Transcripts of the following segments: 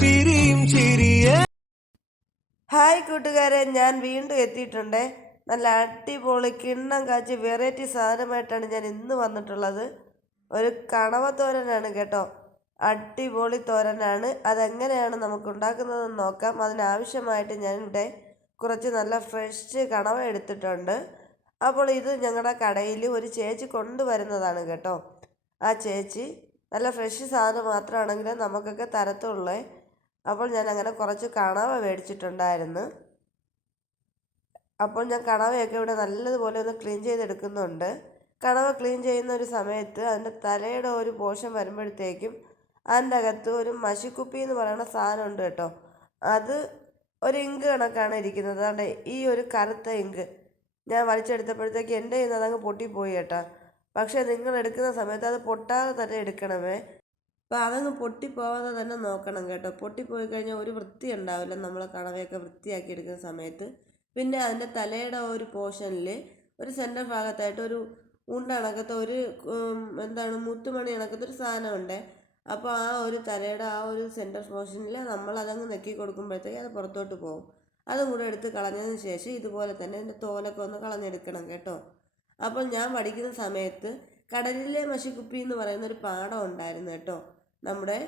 പിരിയും ഹായ് കൂട്ടുകാരെ ഞാൻ വീണ്ടും എത്തിയിട്ടുണ്ട്. നല്ല അടിപൊളി കിണ്ണം കാച്ചി വെറൈറ്റി സാധനമായിട്ടാണ് ഞാൻ ഇന്ന് വന്നിട്ടുള്ളത്. ഒരു കണവ തോരനാണ് കേട്ടോ. അടിപൊളി തോരനാണ്. അതെങ്ങനെയാണ് നമുക്ക് ഉണ്ടാക്കുന്നതെന്ന് നോക്കാം. അതിനാവശ്യമായിട്ട് ഞാനിവിടെ കുറച്ച് നല്ല ഫ്രഷ് കണവ എടുത്തിട്ടുണ്ട്. അപ്പോൾ ഇത് ഞങ്ങളുടെ കടയിൽ ഒരു ചേച്ചി കൊണ്ടുവരുന്നതാണ് കേട്ടോ. ആ ചേച്ചി നല്ല ഫ്രഷ് സാധനം മാത്രമാണെങ്കിൽ നമുക്കൊക്കെ തരത്തുള്ളേ. അപ്പോൾ ഞാൻ അങ്ങനെ കുറച്ച് കണവ മേടിച്ചിട്ടുണ്ടായിരുന്നു. അപ്പോൾ ഞാൻ കണവയൊക്കെ ഇവിടെ നല്ലതുപോലെ ഒന്ന് ക്ലീൻ ചെയ്തെടുക്കുന്നുണ്ട്. കണവ ക്ലീൻ ചെയ്യുന്ന ഒരു സമയത്ത് അതിന്റെ തലയുടെ ഒരു പോഷൻ വരുമ്പോഴത്തേക്കും അതിന്റെ അകത്ത് ഒരു മഷിക്കുപ്പി എന്ന് പറയുന്ന സാധനം ഉണ്ട് കേട്ടോ. അത് ഒരു ഇങ്ക് കണക്കാണ് ഇരിക്കുന്നത്. അതുകൊണ്ട് ഈ ഒരു കറുത്ത ഇങ്ക്. ഞാൻ വലിച്ചെടുത്തപ്പോഴത്തേക്ക് എന്റെ കയ്യിൽ നിന്ന് അതങ്ങ് പൊട്ടിപ്പോയി കേട്ടോ പക്ഷേ നിങ്ങൾ എടുക്കുന്ന സമയത്ത് അത് പൊട്ടാതെ തന്നെ എടുക്കണമേ. അപ്പോൾ അതങ്ങ് പൊട്ടിപ്പോവാതെ തന്നെ നോക്കണം കേട്ടോ. പൊട്ടിപ്പോയി കഴിഞ്ഞാൽ ഒരു വൃത്തി ഉണ്ടാവില്ല. നമ്മൾ കണവയൊക്കെ വൃത്തിയാക്കി എടുക്കുന്ന സമയത്ത്. പിന്നെ അതിന്റെ തലയുടെ ഒരു പോർഷനിൽ ഒരു സെന്റർ ഭാഗത്തായിട്ട് ഒരു ഉണ്ട കണക്കത്തെ ഒരു എന്താണ് മുത്തുമണി കണക്കത്തെ ഒരു സാധനമുണ്ട്. അപ്പോൾ ആ ഒരു തലയുടെ ആ ഒരു സെന്റർ പോർഷനിൽ നമ്മൾ അതങ്ങ് നെക്കി കൊടുക്കുമ്പോഴത്തേക്ക് അത് പുറത്തോട്ട് പോകും. അതും കൂടെ എടുത്ത് കളഞ്ഞതിന് ശേഷം ഇതുപോലെ തന്നെ എന്റെ തോലൊക്കെ ഒന്ന് കളഞ്ഞെടുക്കണം കേട്ടോ. അപ്പോൾ ഞാൻ പഠിക്കുന്ന സമയത്ത് കടലിലെ മഷിക്കുപ്പി എന്ന് പറയുന്ന ഒരു പാഠം ഉണ്ടായിരുന്നു കേട്ടോ. നമ്മുടെ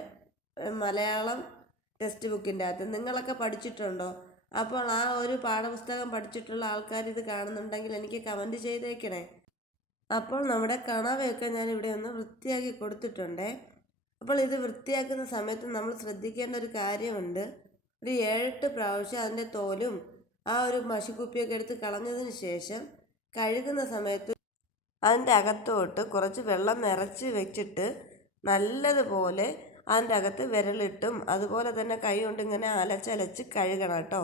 മലയാളം ടെക്സ്റ്റ് ബുക്കിന്റെ അകത്ത്. നിങ്ങളൊക്കെ പഠിച്ചിട്ടുണ്ടോ? അപ്പോൾ ആ ഒരു പാഠപുസ്തകം പഠിച്ചിട്ടുള്ള ആൾക്കാർ ഇത് കാണുന്നുണ്ടെങ്കിൽ എനിക്ക് കമന്റ് ചെയ്തേക്കണേ. അപ്പോൾ നമ്മുടെ കണവയൊക്കെ ഞാൻ ഇവിടെ ഒന്ന് വൃത്തിയാക്കി കൊടുത്തിട്ടുണ്ടേ. അപ്പോൾ ഇത് വൃത്തിയാക്കുന്ന സമയത്ത് നമ്മൾ ശ്രദ്ധിക്കേണ്ട ഒരു കാര്യമുണ്ട്. ഒരു ഏഴെട്ട് പ്രാവശ്യം അതിന്റെ തോലും ആ ഒരു മഷിക്കുപ്പിയൊക്കെ എടുത്ത് കളഞ്ഞതിന് ശേഷം കഴുകുന്ന സമയത്ത് അതിന്റെ അകത്തോട്ട് കുറച്ച് വെള്ളം നിറച്ച് വെച്ചിട്ട് നല്ലതുപോലെ അതിന്റെ അകത്ത് വിരലിട്ടും അതുപോലെ തന്നെ കൈ കൊണ്ട് ഇങ്ങനെ അലച്ചലച്ച് കഴുകണം കേട്ടോ.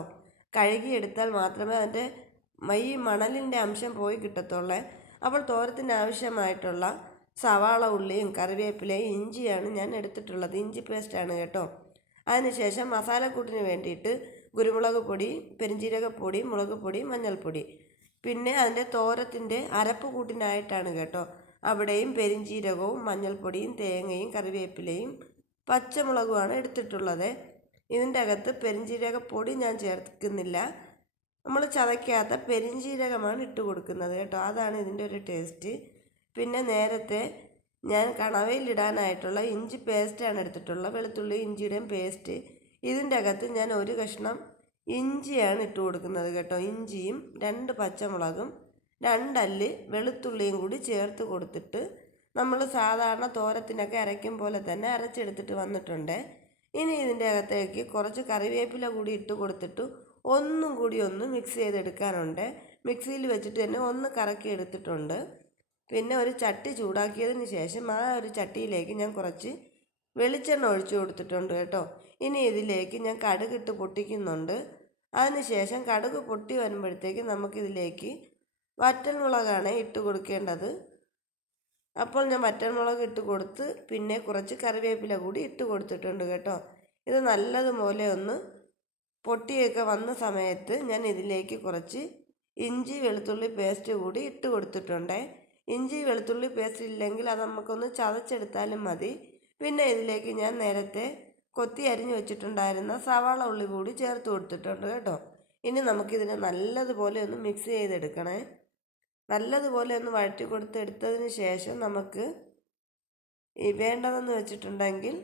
കഴുകിയെടുത്താൽ മാത്രമേ അതിന്റെ ഈ മണലിന്റെ അംശം പോയി കിട്ടത്തുള്ളേ. അപ്പോൾ തോരത്തിന് ആവശ്യമായിട്ടുള്ള സവാള ഉള്ളിയും കറിവേപ്പിലയും ഇഞ്ചിയാണ് ഞാൻ എടുത്തിട്ടുള്ളത്. ഇഞ്ചി പേസ്റ്റാണ് കേട്ടോ. അതിനുശേഷം മസാലക്കൂട്ടിന് വേണ്ടിയിട്ട് കുരുമുളക് പൊടി പെരിഞ്ജീരകപ്പൊടി മുളക് പൊടി മഞ്ഞൾപ്പൊടി. പിന്നെ അതിന്റെ തോരത്തിന്റെ അരപ്പ് കൂട്ടിനായിട്ടാണ് കേട്ടോ. അവിടെയും പെരിഞ്ജീരകവും മഞ്ഞൾപ്പൊടിയും തേങ്ങയും കറിവേപ്പിലയും പച്ചമുളകുമാണ് എടുത്തിട്ടുള്ളത്. ഇതിന്റെ അകത്ത് പെരിഞ്ജീരകപ്പൊടി ഞാൻ ചേർക്കുന്നില്ല. നമ്മൾ ചതയ്ക്കാത്ത പെരിഞ്ജീരകമാണ് ഇട്ട് കൊടുക്കുന്നത് കേട്ടോ. അതാണ് ഇതിന്റെ ഒരു ടേസ്റ്റ്. പിന്നെ നേരത്തെ ഞാൻ കണവയിലിടാനായിട്ടുള്ള ഇഞ്ചി പേസ്റ്റാണ് എടുത്തിട്ടുള്ളത് വെളുത്തുള്ളി ഇഞ്ചിയുടെയും പേസ്റ്റ്. ഇതിന്റെ അകത്ത് ഞാൻ ഒരു കഷ്ണം ഇഞ്ചിയാണ് ഇട്ട് കൊടുക്കുന്നത് കേട്ടോ. ഇഞ്ചിയും രണ്ട് പച്ചമുളകും രണ്ടൽ വെളുത്തുള്ളിയും കൂടി ചേർത്ത് കൊടുത്തിട്ട് നമ്മൾ സാധാരണ തോരത്തിനൊക്കെ അരയ്ക്കും പോലെ തന്നെ അരച്ചെടുത്തിട്ട് വന്നിട്ടുണ്ട്. ഇനി ഇതിന്റെ അകത്തേക്ക് കുറച്ച് കറിവേപ്പില കൂടി ഇട്ട് കൊടുത്തിട്ട് ഒന്നും കൂടി ഒന്ന് മിക്സ് ചെയ്തെടുക്കാനുണ്ട്. മിക്സിയിൽ വെച്ചിട്ട് തന്നെ ഒന്ന് കറക്കി എടുത്തിട്ടുണ്ട് പിന്നെ ഒരു ചട്ടി ചൂടാക്കിയതിന് ശേഷം ആ ഒരു ചട്ടിയിലേക്ക് ഞാൻ കുറച്ച് വെളിച്ചെണ്ണ ഒഴിച്ചു കൊടുത്തിട്ടുണ്ട് കേട്ടോ. ഇനി ഇതിലേക്ക് ഞാൻ കടുകിട്ട് പൊട്ടിക്കുന്നുണ്ട്. അതിനുശേഷം കടുക് പൊട്ടി വരുമ്പോഴത്തേക്ക് നമുക്കിതിലേക്ക് വറ്റൻമുളകാണ് ഇട്ട് കൊടുക്കേണ്ടത്. അപ്പോൾ ഞാൻ വറ്റൻമുളക് ഇട്ട് കൊടുത്ത് പിന്നെ കുറച്ച് കറിവേപ്പില കൂടി ഇട്ട് കൊടുത്തിട്ടുണ്ട് കേട്ടോ. ഇത് നല്ലതുപോലെ ഒന്ന് പൊട്ടിയൊക്കെ വന്ന സമയത്ത് ഞാൻ ഇതിലേക്ക് കുറച്ച് ഇഞ്ചി വെളുത്തുള്ളി പേസ്റ്റ് കൂടി ഇട്ട് കൊടുത്തിട്ടുണ്ട്. ഇഞ്ചി വെളുത്തുള്ളി പേസ്റ്റ് ഇല്ലെങ്കിൽ അത് നമുക്കൊന്ന് ചതച്ചെടുത്താലും മതി. പിന്നെ ഇതിലേക്ക് ഞാൻ നേരത്തെ കൊത്തി അരിഞ്ഞു വെച്ചിട്ടുണ്ടായിരുന്ന സവാള ഉള്ളി കൂടി ചേർത്ത് കൊടുത്തിട്ടുണ്ട് കേട്ടോ. ഇനി നമുക്കിതിനെ നല്ലതുപോലെ ഒന്ന് മിക്സ് ചെയ്തെടുക്കണേ. നല്ലതുപോലെ ഒന്ന് വഴറ്റി കൊടുത്തെടുത്തതിന് ശേഷം നമുക്ക് ഈ വേണ്ടതെന്ന് വെച്ചിട്ടുണ്ടെങ്കിൽ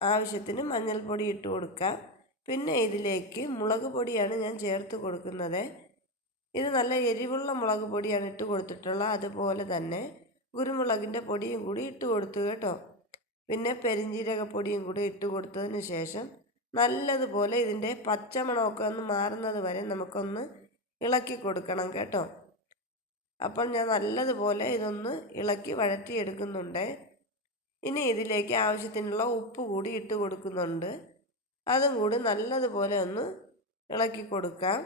ആവശ്യത്തിന് മഞ്ഞൾപ്പൊടി ഇട്ട് കൊടുക്കുക പിന്നെ ഇതിലേക്ക് മുളക് പൊടിയാണ് ഞാൻ ചേർത്ത് കൊടുക്കുന്നത്. ഇത് നല്ല എരിവുള്ള മുളക് പൊടിയാണ് ഇട്ട് കൊടുത്തിട്ടുള്ളത് അതുപോലെ തന്നെ കുരുമുളകിന്റെ പൊടിയും കൂടി ഇട്ട് കൊടുത്തു കേട്ടോ. പിന്നെ പെരിഞ്ജീരക പൊടിയും കൂടി ഇട്ട് കൊടുത്തതിന് ശേഷം നല്ലതുപോലെ ഇതിന്റെ പച്ചമണമൊക്കെ ഒന്ന് മാറുന്നത് വരെ നമുക്കൊന്ന് ഇളക്കി കൊടുക്കണം കേട്ടോ. അപ്പോൾ ഞാൻ നല്ലതുപോലെ ഇതൊന്ന് ഇളക്കി വഴറ്റിയെടുക്കുന്നുണ്ട്. ഇനി ഇതിലേക്ക് ആവശ്യത്തിനുള്ള ഉപ്പ് കൂടി ഇട്ട് കൊടുക്കുന്നുണ്ട്. അതും കൂടി നല്ലതുപോലെ ഒന്ന് ഇളക്കി കൊടുക്കാം.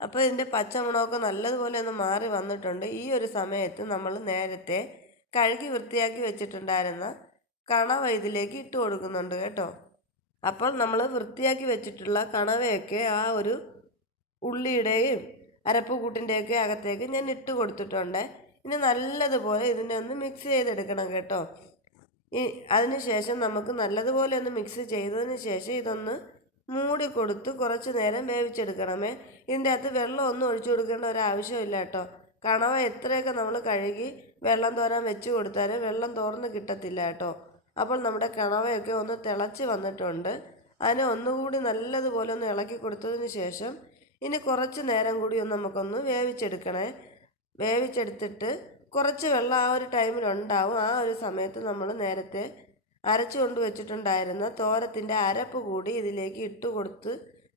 അപ്പോൾ ഇതിന്റെ പച്ചമുളകൊക്കെ നല്ലതുപോലെ ഒന്ന് മാറി വന്നിട്ടുണ്ട്. ഈ ഒരു സമയത്ത് നമ്മൾ നേരത്തെ കഴുകി വൃത്തിയാക്കി വെച്ചിട്ടുണ്ടായിരുന്ന കണവ ഇതിലേക്ക് ഇട്ട് കൊടുക്കുന്നുണ്ട് കേട്ടോ. അപ്പോൾ നമ്മൾ വൃത്തിയാക്കി വെച്ചിട്ടുള്ള കണവയൊക്കെ ആ ഒരു ഉള്ളിയുടെയും അരപ്പ് കൂട്ടിന്റെയൊക്കെ അകത്തേക്ക് ഞാൻ ഇട്ട് കൊടുത്തിട്ടുണ്ട്. ഇനി നല്ലതുപോലെ ഇതിനെ ഒന്ന് മിക്സ് ചെയ്തെടുക്കണം കേട്ടോ. ഈ അതിന് ശേഷം നമുക്ക് നല്ലതുപോലെ ഒന്ന് മിക്സ് ചെയ്തതിന് ശേഷം ഇതൊന്ന് മൂടി കൊടുത്ത് കുറച്ച് നേരം വേവിച്ചെടുക്കണമേ. ഇതിന്റെ അകത്ത് വെള്ളം ഒന്നും ഒഴിച്ചു കൊടുക്കേണ്ട ഒരു ആവശ്യമില്ല കേട്ടോ. കണവ എത്രയൊക്കെ നമ്മൾ കഴുകി വെള്ളം തോരാൻ വെച്ച് കൊടുത്താലും വെള്ളം തോർന്ന് കിട്ടത്തില്ല കേട്ടോ. അപ്പോൾ നമ്മുടെ കണവയൊക്കെ ഒന്ന് തിളച്ച് വന്നിട്ടുണ്ട്. അതിനെ ഒന്നുകൂടി നല്ലതുപോലെ ഒന്ന് ഇളക്കി കൊടുത്തതിന് ശേഷം ഇനി കുറച്ച് നേരം കൂടി ഒന്ന് നമുക്കൊന്ന് വേവിച്ചെടുക്കണേ. വേവിച്ചെടുത്തിട്ട് കുറച്ച് വെള്ളം ആ ഒരു ടൈമിലുണ്ടാവും ആ ഒരു സമയത്ത് നമ്മൾ നേരത്തെ അരച്ചു കൊണ്ട് വെച്ചിട്ടുണ്ടായിരുന്ന തോരത്തിന്റെ അരപ്പ് കൂടി ഇതിലേക്ക് ഇട്ട് കൊടുത്ത്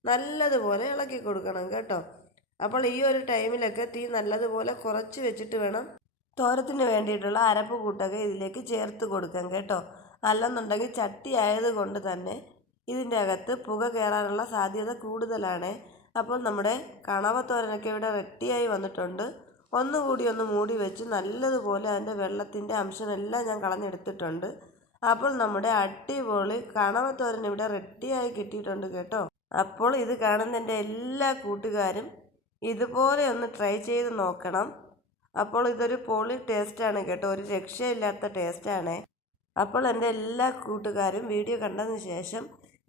നല്ലതുപോലെ ഇളക്കി കൊടുക്കണം കേട്ടോ. അപ്പോൾ ഈ ഒരു ടൈമിലൊക്കെ തീ നല്ലതുപോലെ കുറച്ച് വെച്ചിട്ട് വേണം തോരത്തിന് വേണ്ടിയിട്ടുള്ള അരപ്പ് കൂട്ടൊക്കെ ഇതിലേക്ക് ചേർത്ത് കൊടുക്കാം കേട്ടോ. അല്ലെന്നുണ്ടെങ്കിൽ ചട്ടി ആയതുകൊണ്ട് തന്നെ ഇതിന്റെ അകത്ത് പുക കയറാനുള്ള സാധ്യത കൂടുതലാണ്. അപ്പോൾ നമ്മുടെ കണവത്തോരനൊക്കെ ഇവിടെ റെഡിയായി വന്നിട്ടുണ്ട്. ഒന്നുകൂടി ഒന്ന് മൂടി വെച്ച് നല്ലതുപോലെ അതിന്റെ വെള്ളത്തിന്റെ അംശമെല്ലാം ഞാൻ കളഞ്ഞെടുത്തിട്ടുണ്ട്. അപ്പോൾ നമ്മുടെ അടിപൊളി കണവത്തോരൻ ഇവിടെ റെഡിയായി കിട്ടിയിട്ടുണ്ട് കേട്ടോ. അപ്പോൾ ഇത് കാണുന്ന എന്റെ എല്ലാ കൂട്ടുകാരും ഇതുപോലെ ഒന്ന് ട്രൈ ചെയ്ത് നോക്കണം. അപ്പോൾ ഇതൊരു പൊളി ടേസ്റ്റാണ് കേട്ടോ. ഒരു രക്ഷയില്ലാത്ത ടേസ്റ്റാണ്. അപ്പോൾ എന്റെ എല്ലാ കൂട്ടുകാരും വീഡിയോ കണ്ടതിന് ശേഷം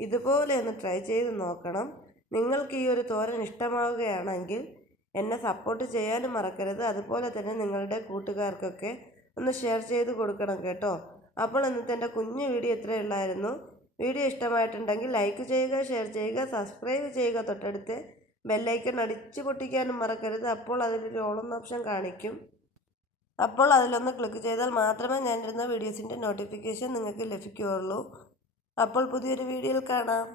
ഇതുപോലെ ഒന്ന് ട്രൈ ചെയ്ത് നോക്കണം. നിങ്ങൾക്ക് ഈ ഒരു തോരൻ ഇഷ്ടമാവുകയാണെങ്കിൽ എന്നെ സപ്പോർട്ട് ചെയ്യാനും മറക്കരുത്. അതുപോലെ തന്നെ നിങ്ങളുടെ കൂട്ടുകാർക്കൊക്കെ ഒന്ന് ഷെയർ ചെയ്ത് കൊടുക്കണം കേട്ടോ. അപ്പോൾ ഇന്നത്തെ എന്റെ കുഞ്ഞു വീഡിയോ ഇത്രയേ ഉള്ളായിരുന്നു. വീഡിയോ ഇഷ്ടമായിട്ടുണ്ടെങ്കിൽ ലൈക്ക് ചെയ്യുക ഷെയർ ചെയ്യുക സബ്സ്ക്രൈബ് ചെയ്യുക. തൊട്ടടുത്ത് ബെല്ലൈക്കൺ അടിച്ചു പൊട്ടിക്കാനും മറക്കരുത്. അപ്പോൾ അതിലൊരു ഓളം ഓപ്ഷൻ കാണിക്കും. അപ്പോൾ അതിലൊന്ന് ക്ലിക്ക് ചെയ്താൽ മാത്രമേ ഞാൻ ഇരുന്ന വീഡിയോസിന്റെ നോട്ടിഫിക്കേഷൻ നിങ്ങൾക്ക് ലഭിക്കുകയുള്ളൂ. അപ്പോൾ പുതിയൊരു വീഡിയോയിൽ കാണാം.